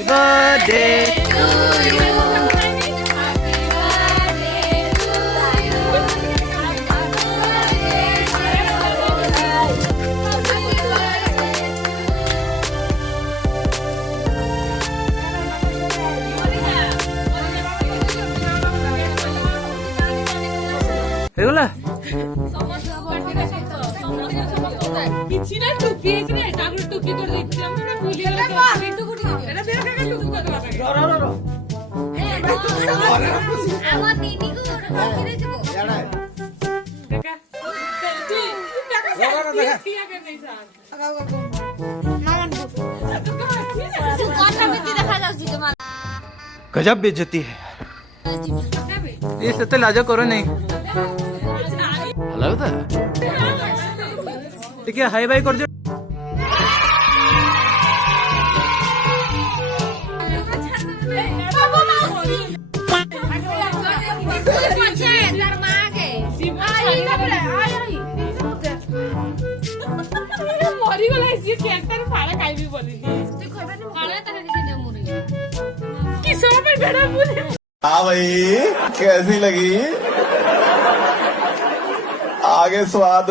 birthday to you. এগুলা পিছিয়ে টুপি এখানে টাকলু টুপি করে দিচ্ছিলাম না ভুলি গেল তো এটা বের করে টুপি করে দাও আমার দিদি কো কিরে দেব দেখা তুই দেখা কি আগে নাই স্যার तू কথা বলতে দেখা যাচ্ছে তোমার गजब बेइज्जती है ये सत्य लाजो करो नहीं हेलो था ठीक है हाई बाई कर दियो মরি গলা এসে কেকটার ফাড়া খাইবি বলিনি তুই করবে না ফাড়া তাকে দিতে দে মুড়ি কি সবাই বেড়া বলে हाँ भाई कैसी लगी आगे स्वाद